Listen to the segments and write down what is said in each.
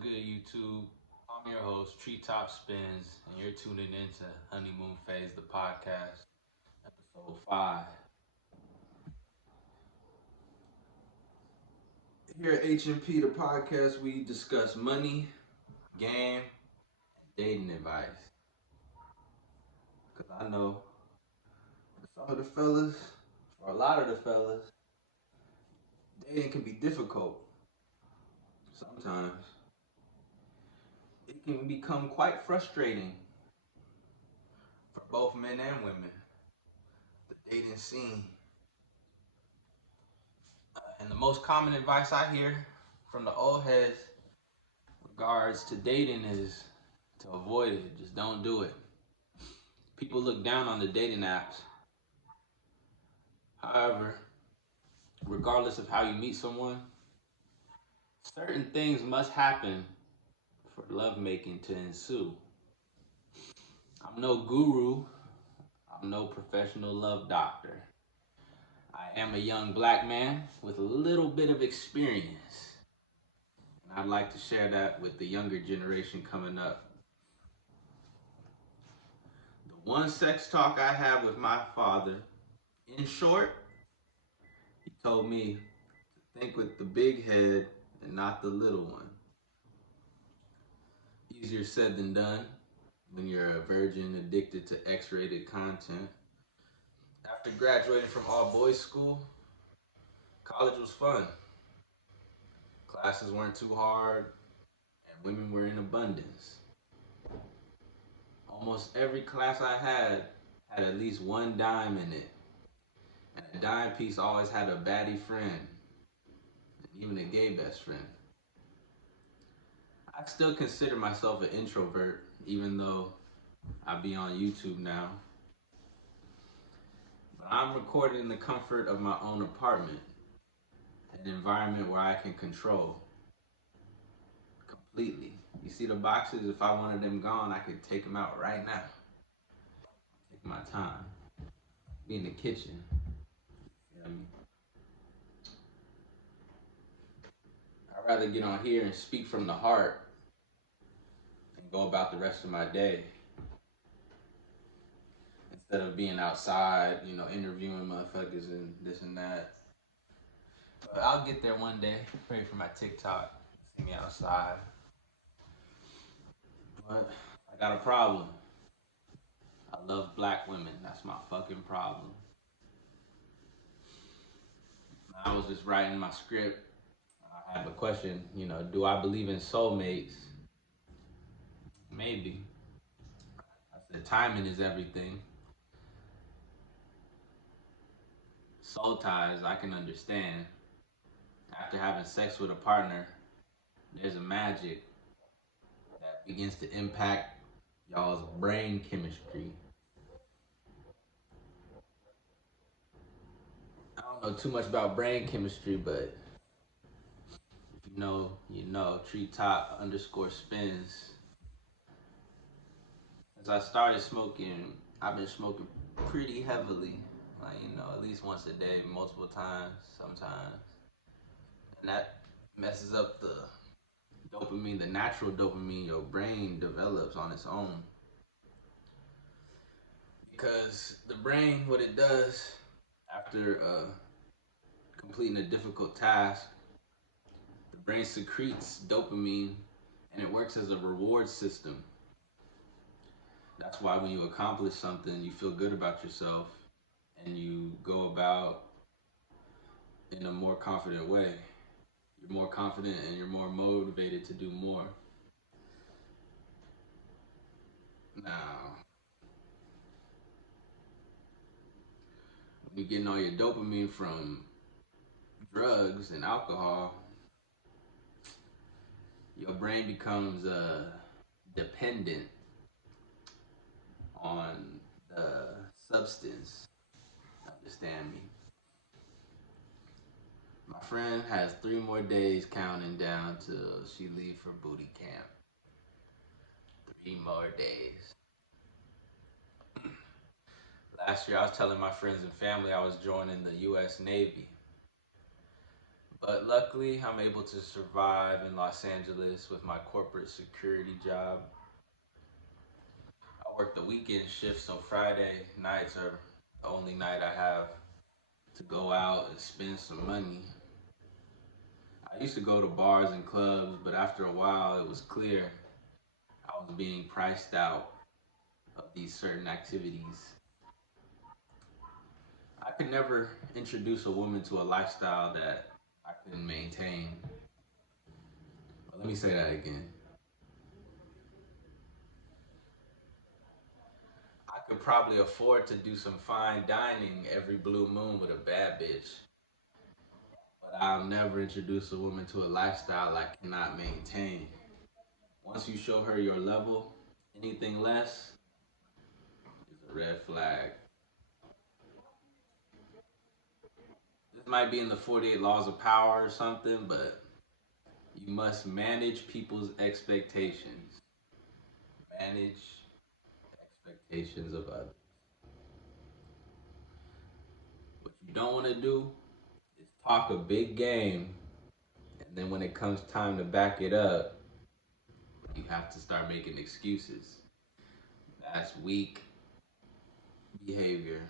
good, YouTube? I'm your host, Treetop Spins, and you're tuning into Honeymoon Phase, the podcast, episode 5. Here at HMP, the podcast, we discuss money, game, and dating advice. Because I know for some of the fellas, for a lot of the fellas, dating can be difficult. Sometimes it can become quite frustrating for both men and women. The dating scene. And the most common advice I hear from the old heads regards to dating is to avoid it. Just don't do it. People look down on the dating apps. However, regardless of how you meet someone, certain things must happen for lovemaking to ensue. I'm no guru. I'm no professional love doctor. I am a young black man with a little bit of experience. And I'd like to share that with the younger generation coming up. The one sex talk I had with my father, in short, he told me to think with the big head and not the little one. Easier said than done when you're a virgin addicted to X-rated content. After graduating from all boys school, college was fun. Classes weren't too hard and women were in abundance. Almost every class I had at least one dime in it. And a dime piece always had a baddie friend, and even a gay best friend. I still consider myself an introvert, even though I be on YouTube now. But I'm recording in the comfort of my own apartment, an environment where I can control completely. You see the boxes, if I wanted them gone, I could take them out right now. Take my time. Be in the kitchen. You know what I mean? I'd rather get on here and speak from the heart and go about the rest of my day instead of being outside, interviewing motherfuckers and this and that. But I'll get there one day. Pray for my TikTok. See me outside. But I got a problem. I love black women. That's my fucking problem. I was just writing my script. I have a question, do I believe in soulmates? Maybe. I said timing is everything. Soul ties, I can understand. After having sex with a partner, there's a magic that begins to impact y'all's brain chemistry. I don't know too much about brain chemistry, but if you know, you know. Treetop underscore spins. As I started smoking, I've been smoking pretty heavily. Like, at least once a day, multiple times, sometimes. And that messes up the dopamine, the natural dopamine your brain develops on its own. Because the brain, what it does after completing a difficult task, the brain secretes dopamine and it works as a reward system. That's why when you accomplish something, you feel good about yourself and you go about in a more confident way. You're more confident and you're more motivated to do more. Now, when you're getting all your dopamine from drugs and alcohol, your brain becomes dependent on the substance. Understand me? My friend has 3 more days counting down till she leave for booty camp. 3 more days. Last year, I was telling my friends and family I was joining the U.S. Navy. But luckily, I'm able to survive in Los Angeles with my corporate security job. I work the weekend shift, so Friday nights are the only night I have to go out and spend some money. I used to go to bars and clubs, but after a while, it was clear I was being priced out of these certain activities. I could never introduce a woman to a lifestyle that I couldn't maintain. But let me say that again. I could probably afford to do some fine dining every blue moon with a bad bitch, but I'll never introduce a woman to a lifestyle I cannot maintain. Once you show her your level, anything less is a red flag. This might be in the 48 laws of power or something, but you must manage people's expectations. Manage expectations of others. What you don't want to do is talk a big game, and then when it comes time to back it up, you have to start making excuses. That's weak behavior.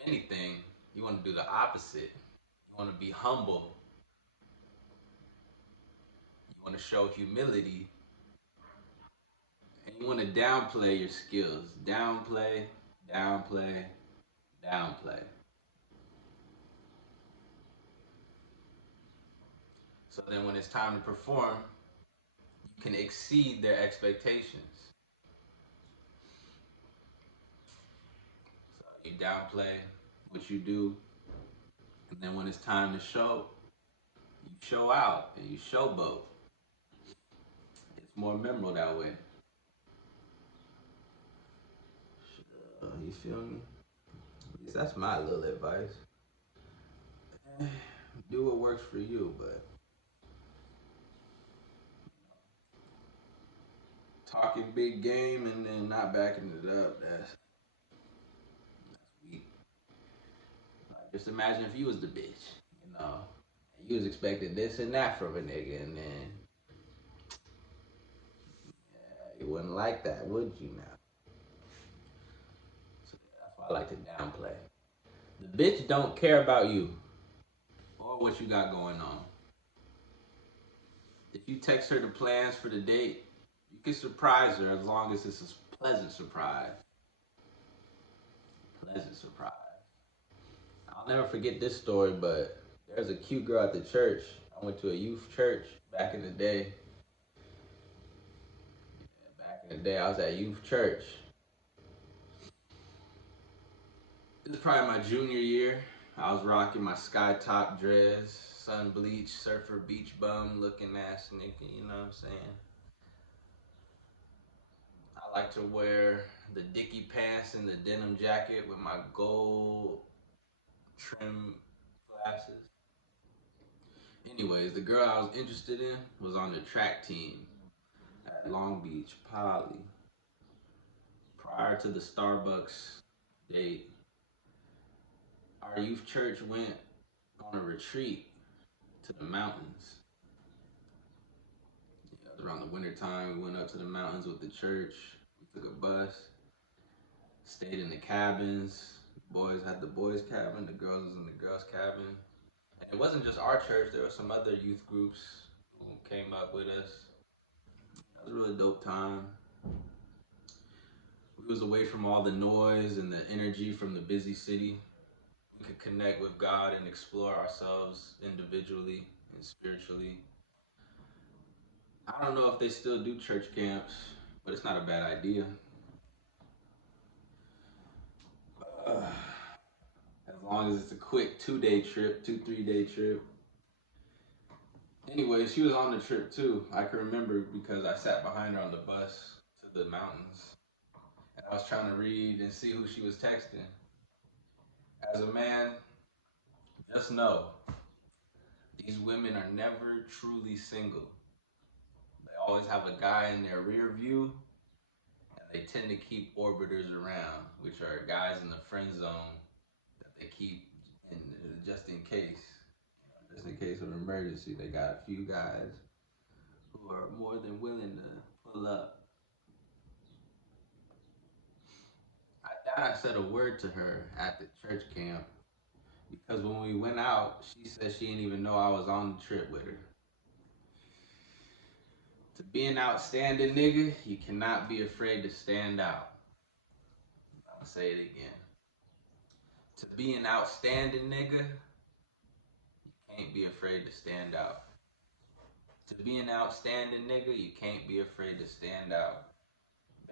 If anything, you want to do the opposite. You want to be humble. You want to show humility, and you want to downplay your skills. Downplay, downplay, downplay. So then when it's time to perform, you can exceed their expectations. So you downplay what you do, and then when it's time to show, you show out and you showboat. It's more memorable that way. You feel me? At least that's my little advice. Do what works for you, but talking big game and then not backing it up, that's weak. Like, just imagine if you was the bitch, you know, and you was expecting this and that from a nigga, and then you wouldn't like that, would you now? So that's why I like to downplay. The bitch don't care about you or what you got going on. If you text her the plans for the date, you can surprise her as long as it's a pleasant surprise. Pleasant surprise. I'll never forget this story, but there's a cute girl at the church. I went to a youth church back in the day. Back in the day, I was at youth church. This is probably my junior year. I was rocking my sky top dress, sun bleach, surfer beach bum looking ass nigga, you know what I'm saying? I like to wear the dicky pants and the denim jacket with my gold trim glasses. Anyways, the girl I was interested in was on the track team at Long Beach Poly. Prior to the Starbucks date, our youth church went on a retreat to the mountains. Yeah, around the winter time, we went up to the mountains with the church. We took a bus, stayed in the cabins. Boys had the boys' cabin, the girls was in the girls' cabin. And it wasn't just our church, there were some other youth groups who came up with us. It was a really dope time. We was away from all the noise and the energy from the busy city. We could connect with God and explore ourselves individually and spiritually. I don't know if they still do church camps, but it's not a bad idea. Uh, as long as it's a quick 2 day trip, 3 day trip. Anyway, she was on the trip too. I can remember because I sat behind her on the bus to the mountains. And I was trying to read and see who she was texting. As a man, just know these women are never truly single. They always have a guy in their rear view and They tend to keep orbiters around, which are guys in the friend zone that they keep in just in case. Just in case of emergency, they got a few guys who are more than willing to pull up. I thought I said a word to her at the church camp because when we went out, she said she didn't even know I was on the trip with her. To be an outstanding nigga, you cannot be afraid to stand out. I'll say it again. To be an outstanding nigga, you can't be afraid to stand out. To be an outstanding nigga, you can't be afraid to stand out.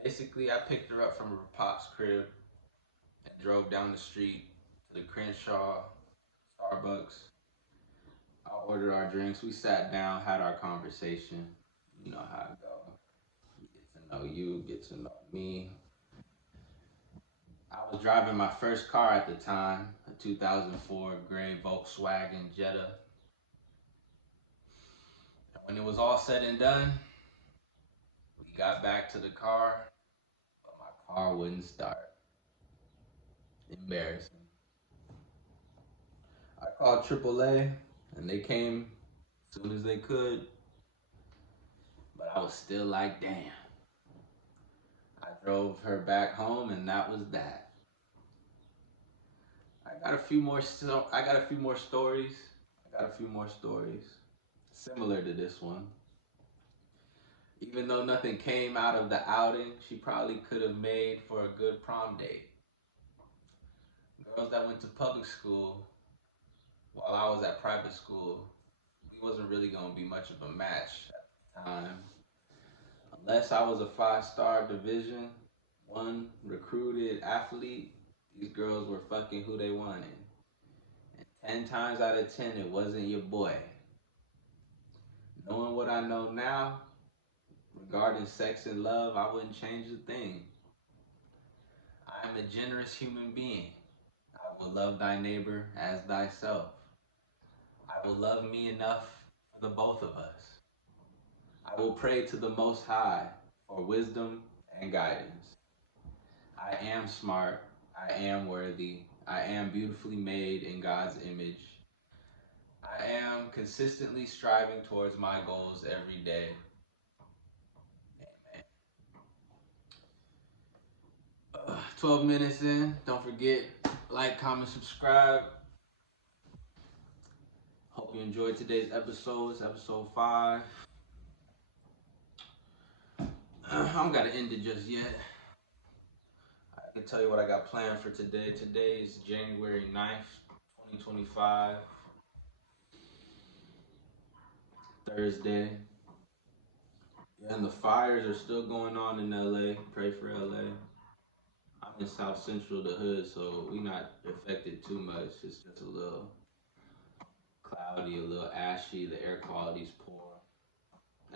Basically, I picked her up from her pop's crib and drove down the street to the Crenshaw Starbucks. I ordered our drinks. We sat down, had our conversation. You know how it goes. Get to know you, get to know me. I was driving my first car at the time, a 2004 gray Volkswagen Jetta. And when it was all said and done, we got back to the car, but my car wouldn't start. Embarrassing. I called AAA and they came as soon as they could, but I was still like, damn. I drove her back home and that was that. I got a few more I got a few more stories. I got a few more stories similar to this one. Even though nothing came out of the outing, she probably could have made for a good prom date. Girls that went to public school while I was at private school, we wasn't really gonna be much of a match at the time. Unless I was a five-star division one recruited athlete, these girls were fucking who they wanted. And 10 times out of 10, it wasn't your boy. Knowing what I know now regarding sex and love, I wouldn't change a thing. I am a generous human being. I will love thy neighbor as thyself. I will love me enough for the both of us. I will pray to the Most High for wisdom and guidance. I am smart. I am worthy. I am beautifully made in God's image. I am consistently striving towards my goals every day. Amen. 12 minutes in. Don't forget, like, comment, subscribe. Hope you enjoyed today's episode. It's episode 5. I'm gonna end it just yet. I can tell you what I got planned for today. Today is January 9th, 2025. Thursday. Yeah, and the fires are still going on in LA. Pray for LA. I'm in South Central, the hood, so we not affected too much. It's just a little cloudy, a little ashy. The air quality's poor,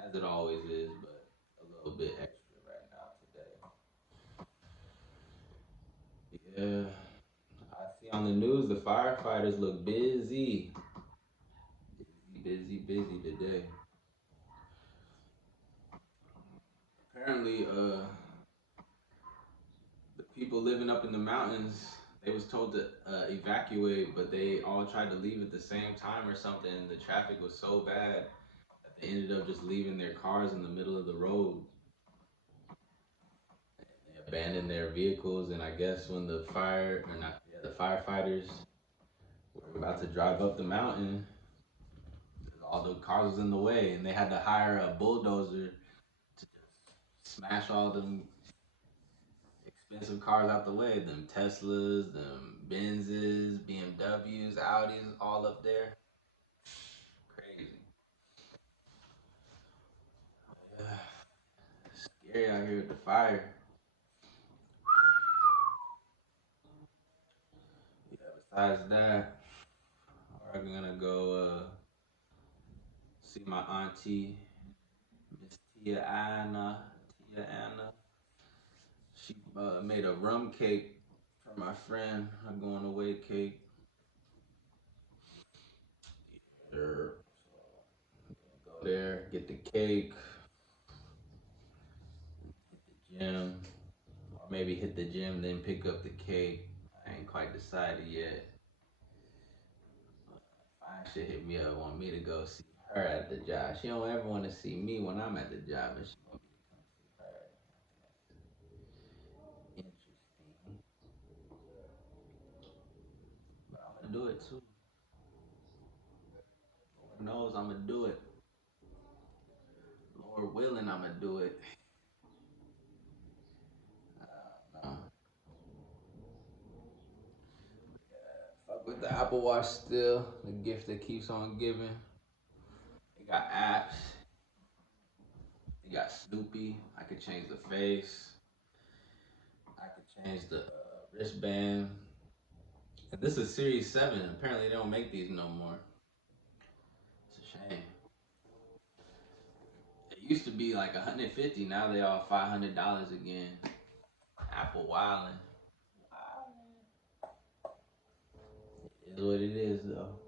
as it always is, but a little bit extra right now today. Yeah, I see on the news the firefighters look busy, busy today. Apparently, the people living up in the mountains, they was told to evacuate, but they all tried to leave at the same time or something. The traffic was so bad that they ended up just leaving their cars in the middle of the road. They abandoned their vehicles, and I guess when the the firefighters were about to drive up the mountain, all the cars was in the way, and they had to hire a bulldozer to smash all them expensive cars out the way. Them Teslas, them Benzes, BMWs, Audis, all up there. Crazy. Yeah. Scary out here with the fire. Yeah, besides that, I'm gonna go see my auntie, Miss Tia Anna. She made a rum cake for my friend, a going away cake. Sure. Go there, get the cake, hit the gym. maybe hit the gym, then pick up the cake. I ain't quite decided yet. Fine shit hit me up, want me to go see her at the job. She don't ever want to see me when I'm at the job, and she want me to come see her. Interesting. But I'm gonna do it too. Lord knows I'm gonna do it. Lord willing, I'm gonna do it. Uh, Fuck with the Apple Watch still, the gift that keeps on giving. It got apps. It got Snoopy. I could change the face. I could change the wristband. And this is Series 7. Apparently, they don't make these no more. It's a shame. It used to be like 150. Now they all $500 again. Apple wildin'. It is what it is, though.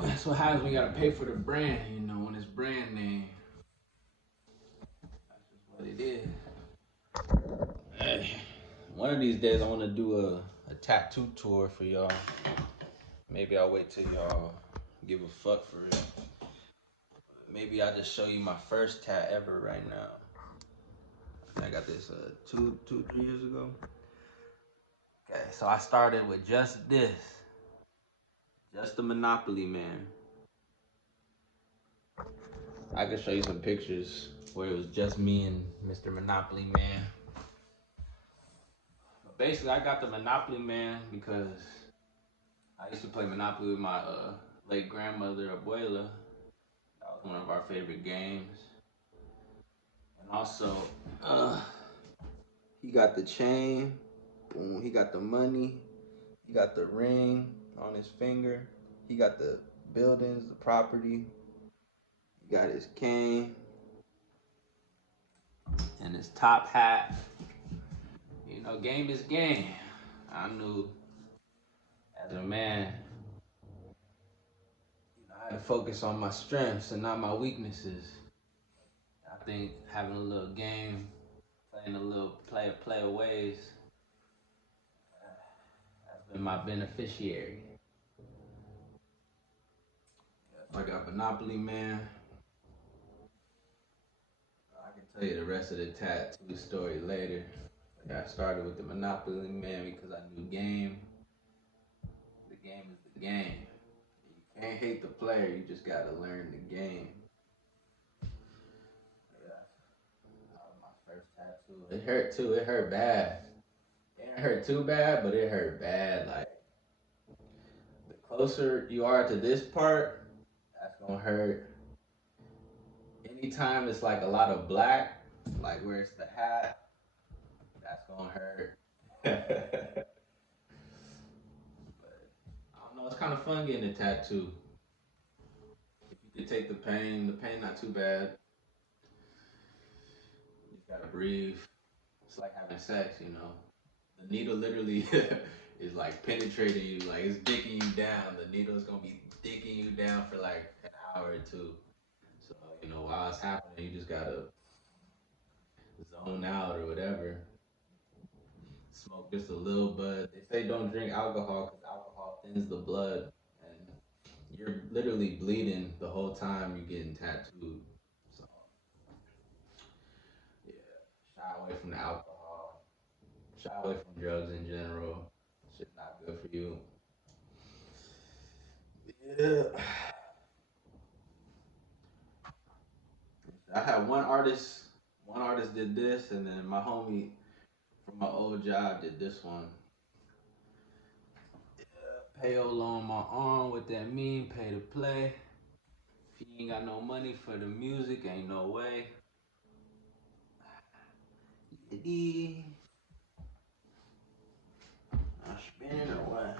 That's what happens when you gotta pay for the brand, when it's brand name. That's just what it is. Hey, one of these days I want to do a tattoo tour for y'all. Maybe I'll wait till y'all give a fuck for real. Maybe I'll just show you my first tat ever right now. I got this 3 years ago. Okay, so I started with just this. Just the Monopoly Man. I can show you some pictures where it was just me and Mr. Monopoly Man. But basically, I got the Monopoly Man because I used to play Monopoly with my late grandmother, Abuela. That was one of our favorite games. And also, he got the chain. Boom. He got the money. He got the ring on his finger. He got the buildings, the property. He got his cane and his top hat. Game is game. I knew as a man, I had to focus on my strengths and not my weaknesses. I think having a little game, playing a little player ways, has been my beneficiary. I got Monopoly Man. I can tell you the rest of the tattoo story later. I started with the Monopoly Man because I knew game. The game is the game. You can't hate the player, you just gotta learn the game. Yeah, that was my first tattoo. It hurt too, it hurt bad. It didn't hurt too bad, but it hurt bad. Like, the closer you are to this part, that's gonna hurt. Anytime it's like a lot of black, like where it's the hat, that's gonna hurt. But I don't know, it's kind of fun getting a tattoo. If you could take the pain not too bad. You just gotta breathe. It's like having sex. The needle literally is like penetrating you, like it's dicking you down. The needle is gonna be dicking you down for like an hour or two. So, while it's happening, you just gotta zone out or whatever. Smoke just a little bud. They say don't drink alcohol because alcohol thins the blood, and you're literally bleeding the whole time you're getting tattooed. So yeah, shy away from the alcohol. Shy away from drugs in general. Shit not good for you. Yeah. I had one artist. One artist did this, and then my homie from my old job did this one. Payola on my arm, what that mean? Pay to play. If you ain't got no money for the music, ain't no way. I spinning or what?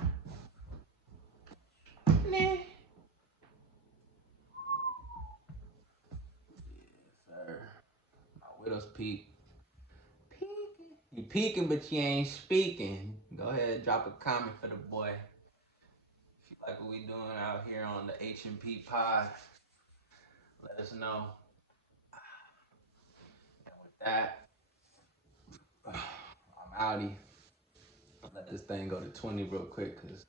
Nah. Yes, sir. My widow's peak. Peeking. You peeking, but you ain't speaking. Go ahead, drop a comment for the boy. If you like what we doing out here on the H&P Pod, let us know. And with that, I'm outie. Let this thing go to 20 real quick, cause